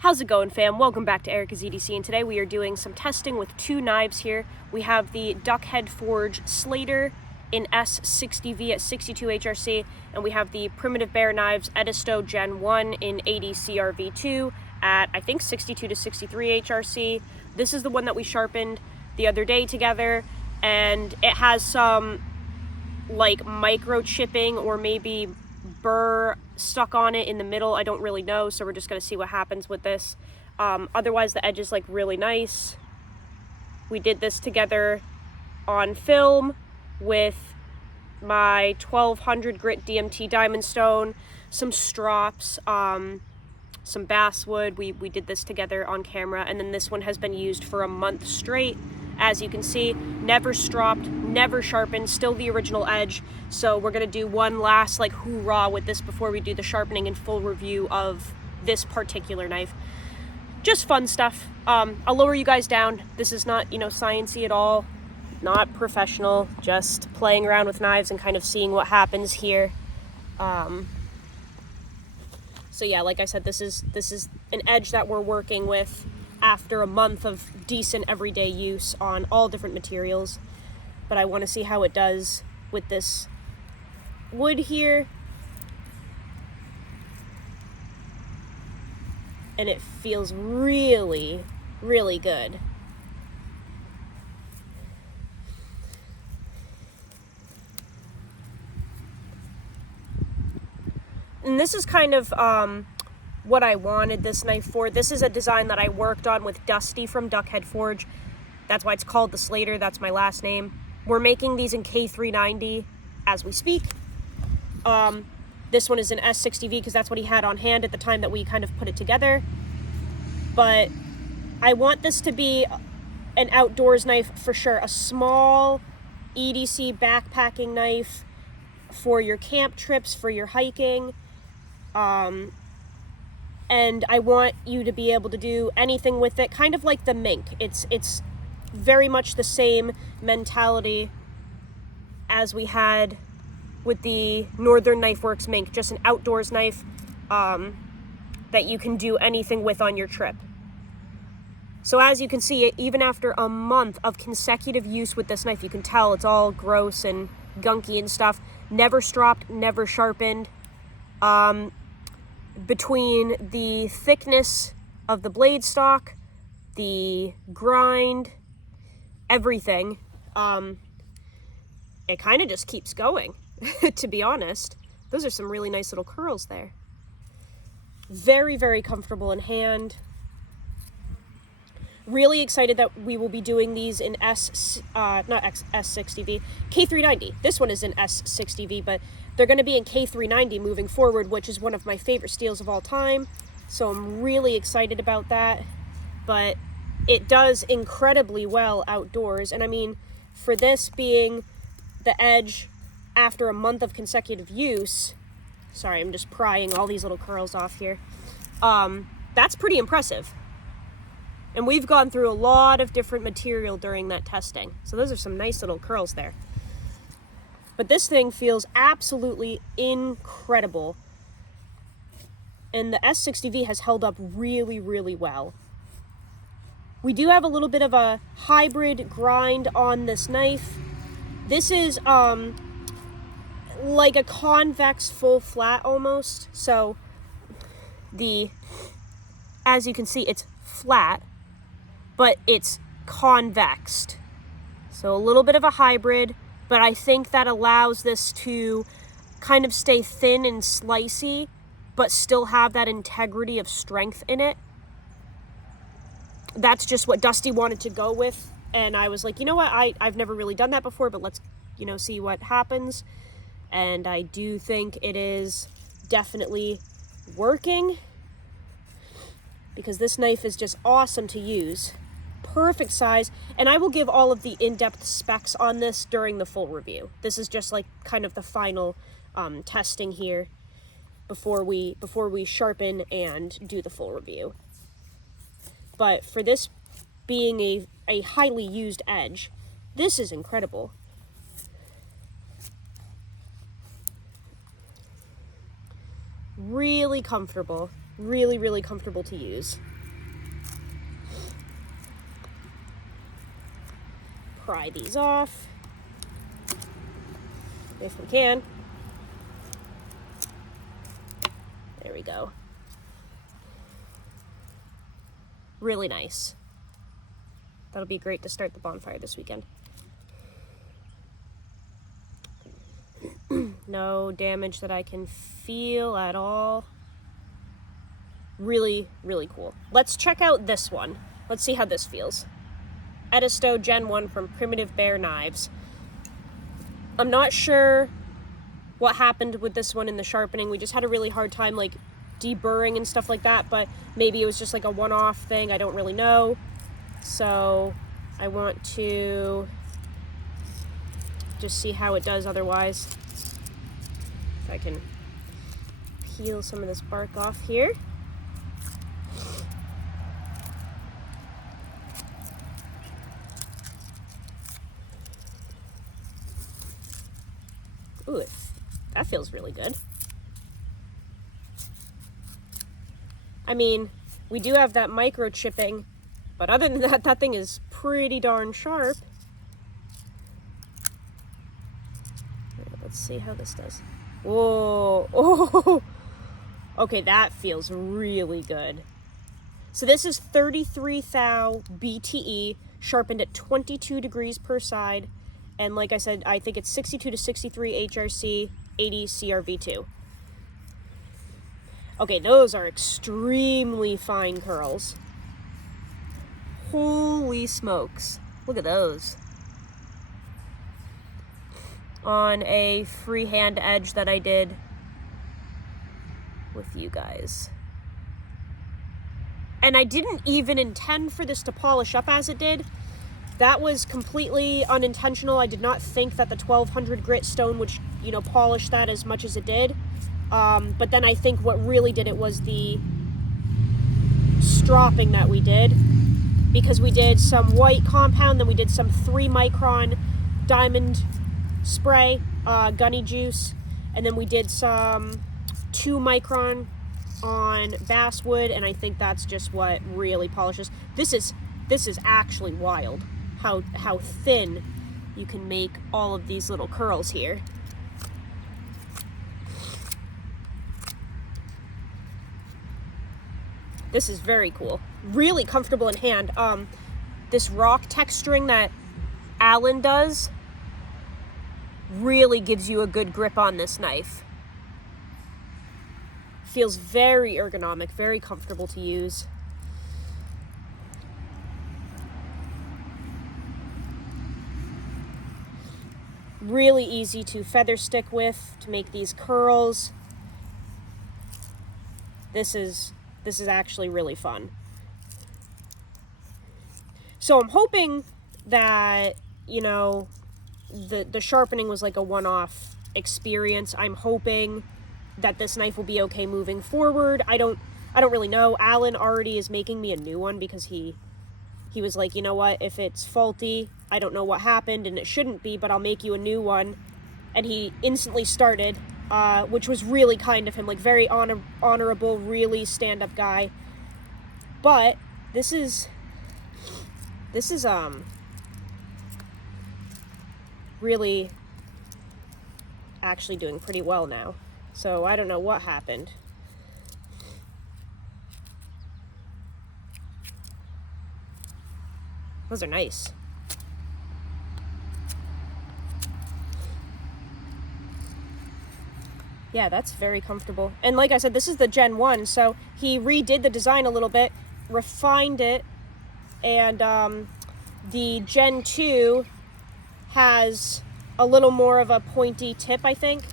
How's it going, fam? Welcome back to Erica's EDC, and today we are doing some testing with two knives here. We have the Duckhead Forge Slater in S60V at 62 HRC, and we have the Primitive Bear Knives Edisto Gen 1 in 80 CRV2 at, I think, 62 to 63 HRC. This is the one that we sharpened the other day together, and it has some, like, microchipping or maybe burr stuck on it in the middle. I don't really know, so we're just going to see what happens with this. Otherwise, the edge is like really nice. We did this together on film with my 1200 grit DMT diamond stone, some strops, some basswood. We did this together on camera, and then this one has been used for a month straight. As you can see, never stropped, never sharpened, still the original edge. So we're gonna do one last like hoorah with this before we do the sharpening and full review of this particular knife. Just fun stuff. I'll lower you guys down. This is not, sciencey at all, not professional, just playing around with knives and kind of seeing what happens here. So yeah, like I said, this is an edge that we're working with after a month of decent everyday use on all different materials. But I want to see how it does with this wood here. And it feels really, really good. And this is kind of what I wanted this knife for. This is a design that I worked on with Dusty from Duckhead Forge. That's why it's called the Slater. That's my last name. We're making these in K390 as we speak. This one is an S60V because that's what he had on hand at the time that we kind of put it together. But I want this to be an outdoors knife for sure. A small EDC backpacking knife for your camp trips, for your hiking. And I want you to be able to do anything with it, kind of like the mink. It's very much the same mentality as we had with the Northern Knife Works mink, just an outdoors knife that you can do anything with on your trip. So as you can see, even after a month of consecutive use with this knife, you can tell it's all gross and gunky and stuff. Never stropped, never sharpened. Between the thickness of the blade stock, the grind, everything, it kind of just keeps going, to be honest. Those are some really nice little curls there. Very, very comfortable in hand. Really excited that we will be doing these in S60V, K390. This one is in S60V, but they're going to be in K390 moving forward, which is one of my favorite steels of all time. So I'm really excited about that. But it does incredibly well outdoors. And I mean, for this being the edge after a month of consecutive use, sorry, I'm just prying all these little curls off here. That's pretty impressive. And we've gone through a lot of different material during that testing. So those are some nice little curls there. But this thing feels absolutely incredible. And the S60V has held up really, really well. We do have a little bit of a hybrid grind on this knife. This is like a convex full flat almost. So as you can see, it's flat, but it's convexed. So a little bit of a hybrid, but I think that allows this to kind of stay thin and slicey, but still have that integrity of strength in it. That's just what Dusty wanted to go with, and I was like, you know what, I've never really done that before, but let's, see what happens. And I do think it is definitely working, because this knife is just awesome to use. Perfect size, and I will give all of the in-depth specs on this during the full review. This is just like kind of the final testing here before we sharpen and do the full review. But for this being a highly used edge, this is incredible. Really comfortable. Really, really comfortable to use. Pry these off, if we can. There we go. Really nice. That'll be great to start the bonfire this weekend. No damage that I can feel at all. Really, really cool. Let's check out this one. Let's see how this feels. Edisto Gen 1 from Primitive Bear Knives. I'm not sure what happened with this one in the sharpening. We just had a really hard time like deburring and stuff like that, but maybe it was just like a one-off thing. I don't really know. So I want to just see how it does otherwise. If I can peel some of this bark off here. Ooh, that feels really good. I mean, we do have that microchipping, but other than that, that thing is pretty darn sharp. Let's see how this does. Whoa, oh, okay, that feels really good. So this is 33 thou BTE, sharpened at 22 degrees per side. And like I said, I think it's 62 to 63 HRC, 80 CRV2. Okay, those are extremely fine curls. Holy smokes. Look at those. On a freehand edge that I did with you guys. And I didn't even intend for this to polish up as it did. That was completely unintentional. I did not think that the 1200 grit stone would, you know, polish that as much as it did. But then I think what really did it was the stropping that we did. Because we did some white compound, then we did some 3 micron diamond spray, gunny juice, and then we did some 2 micron on basswood, and I think that's just what really polishes. This is actually wild. How thin you can make all of these little curls here. This is very cool. Really comfortable in hand. This rock texturing that Alan does really gives you a good grip on this knife. Feels very ergonomic, very comfortable to use. Really easy to feather stick with to make these curls. This is actually really fun. So I'm hoping that, you know, the sharpening was like a one-off experience. I'm hoping that this knife will be okay moving forward. I don't really know. Alan already is making me a new one because he was like, you know what, if it's faulty, I don't know what happened and it shouldn't be, but I'll make you a new one. And he instantly started, which was really kind of him, like very honorable, really stand-up guy. But this is really actually doing pretty well now. So I don't know what happened. Those are nice. Yeah, that's very comfortable. And like I said, this is the Gen 1, so he redid the design a little bit, refined it, and the Gen 2 has a little more of a pointy tip, I think.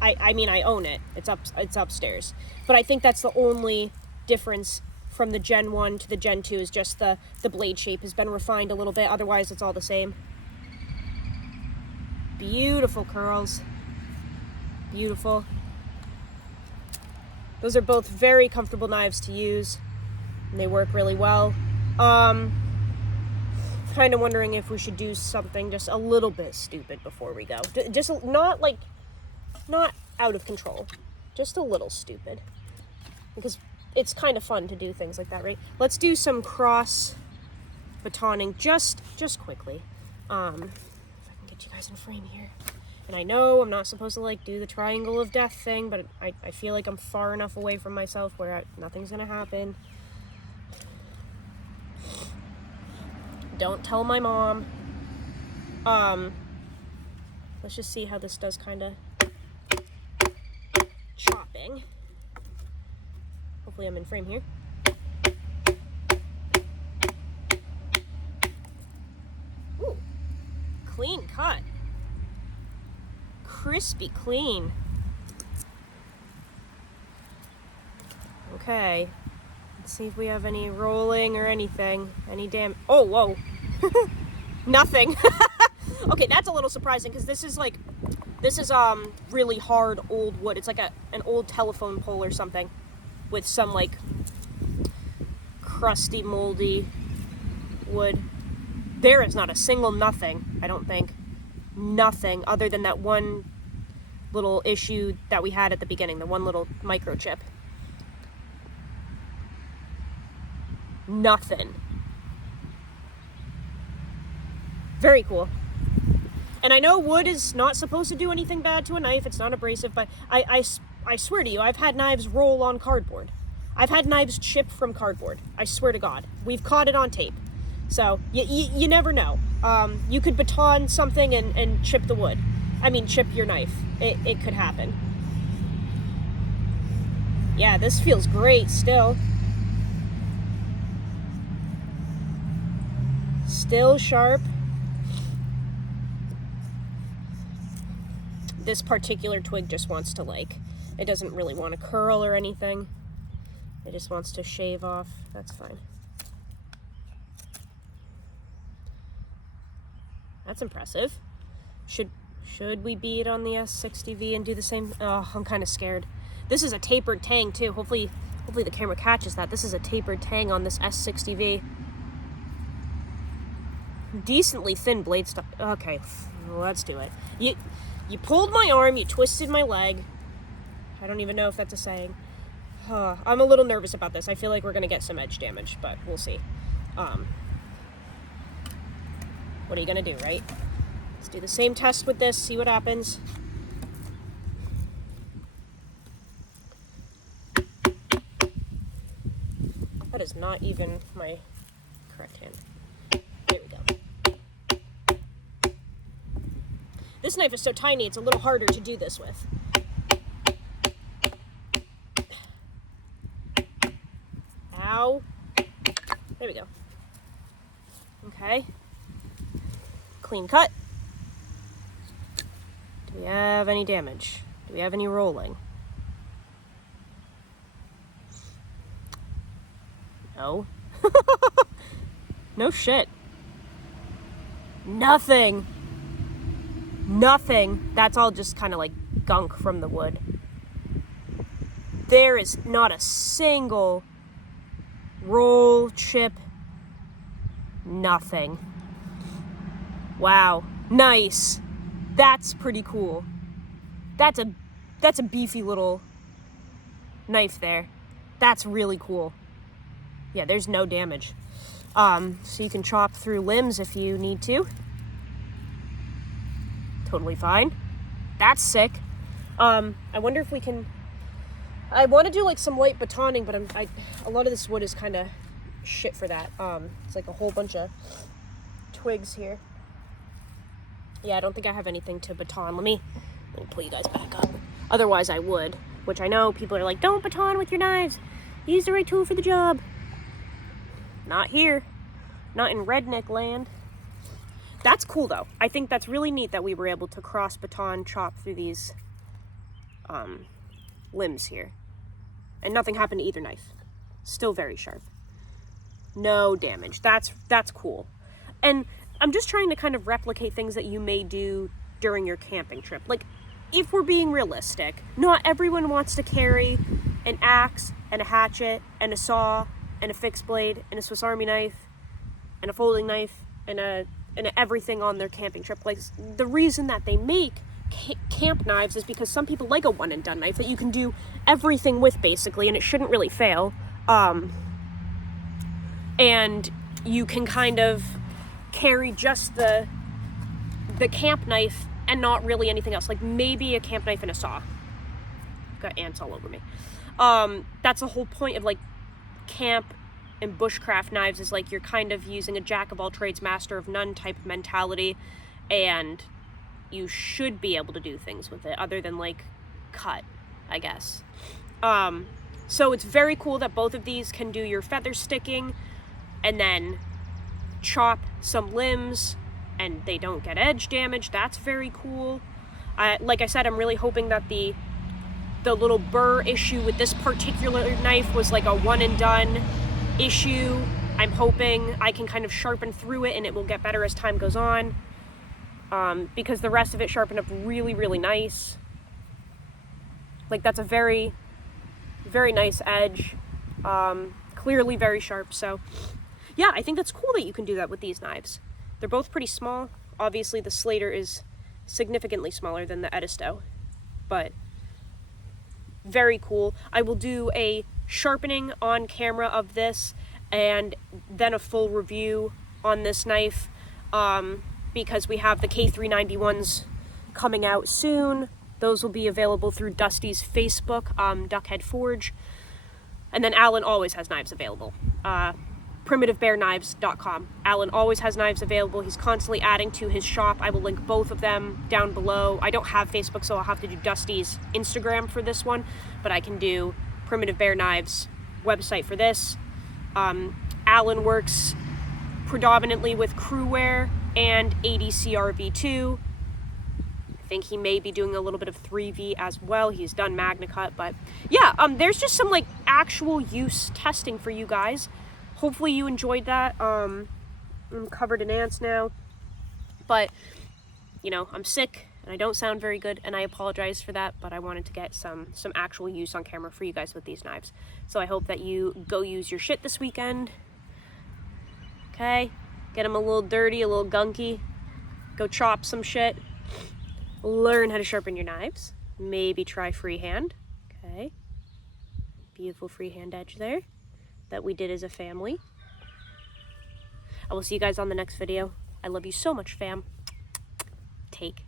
I mean, I own it. It's upstairs. But I think that's the only difference from the Gen 1 to the Gen 2 is just the blade shape has been refined a little bit. Otherwise, it's all the same. Beautiful curls. Beautiful. Those are both very comfortable knives to use, and they work really well. Kind of wondering if we should do something just a little bit stupid before we go. Just not out of control, just a little stupid. Because it's kind of fun to do things like that, right? Let's do some cross batoning just quickly. If I can get you guys in frame here. And I know I'm not supposed to like do the triangle of death thing, but I feel like I'm far enough away from myself where nothing's gonna happen. Don't tell my mom. Let's just see how this does kind of chopping. Hopefully I'm in frame here. Ooh, clean cut. Crispy clean. Okay. Let's see if we have any rolling or anything. Any oh, whoa. Nothing. Okay, that's a little surprising because this is really hard old wood. It's like an old telephone pole or something with some like crusty, moldy wood. There is not a single nothing, I don't think. Nothing other than that one little issue that we had at the beginning, the one little microchip. Nothing. Very cool. And I know wood is not supposed to do anything bad to a knife. It's not abrasive, but I swear to you, I've had knives roll on cardboard. I've had knives chip from cardboard. I swear to God. We've caught it on tape. So you never know. You could baton something and chip the wood. I mean, chip your knife. It could happen. Yeah, this feels great still. Still sharp. This particular twig just wants to it doesn't really want to curl or anything. It just wants to shave off. That's fine. That's impressive. Should we bead on the S60V and do the same? Oh, I'm kind of scared. This is a tapered tang too. Hopefully the camera catches that. This is a tapered tang on this S60V. Decently thin blade stuff. Okay, let's do it. You pulled my arm, you twisted my leg. I don't even know if that's a saying. I'm a little nervous about this. I feel like we're gonna get some edge damage, but we'll see. What are you gonna do, right? Let's do the same test with this, see what happens. That is not even my correct hand. There we go. This knife is so tiny, it's a little harder to do this with. Ow. There we go. Okay. Clean cut. Do we have any damage? Do we have any rolling? No. No shit. Nothing. Nothing. That's all just kind of like gunk from the wood. There is not a single roll, chip, nothing. Wow. Nice. That's pretty cool. That's a beefy little knife there. That's really cool. Yeah, there's no damage. So you can chop through limbs if you need to. Totally fine. That's sick. I wonder if we can... I want to do like some light batoning, but a lot of this wood is kind of shit for that. It's like a whole bunch of twigs here. Yeah, I don't think I have anything to baton. Let me pull you guys back up. Otherwise I would, which I know people are like, don't baton with your knives. Use the right tool for the job. Not here. Not in redneck land. That's cool though. I think that's really neat that we were able to cross baton chop through these limbs here. And nothing happened to either knife. Still very sharp. No damage. That's cool. And I'm just trying to kind of replicate things that you may do during your camping trip. Like, if we're being realistic, not everyone wants to carry an axe and a hatchet and a saw and a fixed blade and a Swiss Army knife and a folding knife and everything on their camping trip. Like, the reason that they make camp knives is because some people like a one and done knife that you can do everything with basically, and it shouldn't really fail. And you can kind of carry just the camp knife and not really anything else, like maybe a camp knife and a saw. Got ants all over me. That's the whole point of like camp and bushcraft knives, is like you're kind of using a jack of all trades, master of none type of mentality, and you should be able to do things with it other than like cut, I guess. So it's very cool that both of these can do your feather sticking and then chop some limbs and they don't get edge damage. That's very cool. Like I said, I'm really hoping that the little burr issue with this particular knife was like a one and done issue. I'm hoping I can kind of sharpen through it and it will get better as time goes on, because the rest of it sharpened up really, really nice. Like that's a very, very nice edge, clearly very sharp. So yeah, I think that's cool that you can do that with these knives. They're both pretty small. Obviously the Slater is significantly smaller than the Edisto, but very cool. I will do a sharpening on camera of this and then a full review on this knife, because we have the K391s coming out soon. Those will be available through Dusty's Facebook, Duckhead Forge. And then Alan always has knives available. PrimitiveBearKnives.com. Alan always has knives available. He's constantly adding to his shop. I will link both of them down below. I don't have Facebook, so I'll have to do Dusty's Instagram for this one, but I can do Primitive Bear Knives website for this. Alan works predominantly with Crewwear and ADCRV2. I think he may be doing a little bit of 3V as well. He's done Magna Cut, but yeah, there's just some like actual use testing for you guys. Hopefully you enjoyed that. I'm covered in ants now, but you know, I'm sick and I don't sound very good and I apologize for that, but I wanted to get some actual use on camera for you guys with these knives. So I hope that you go use your shit this weekend. Okay? Get them a little dirty, a little gunky. Go chop some shit. Learn how to sharpen your knives. Maybe try freehand. Okay? Beautiful freehand edge there that we did as a family. I will see you guys on the next video. I love you so much, fam. Take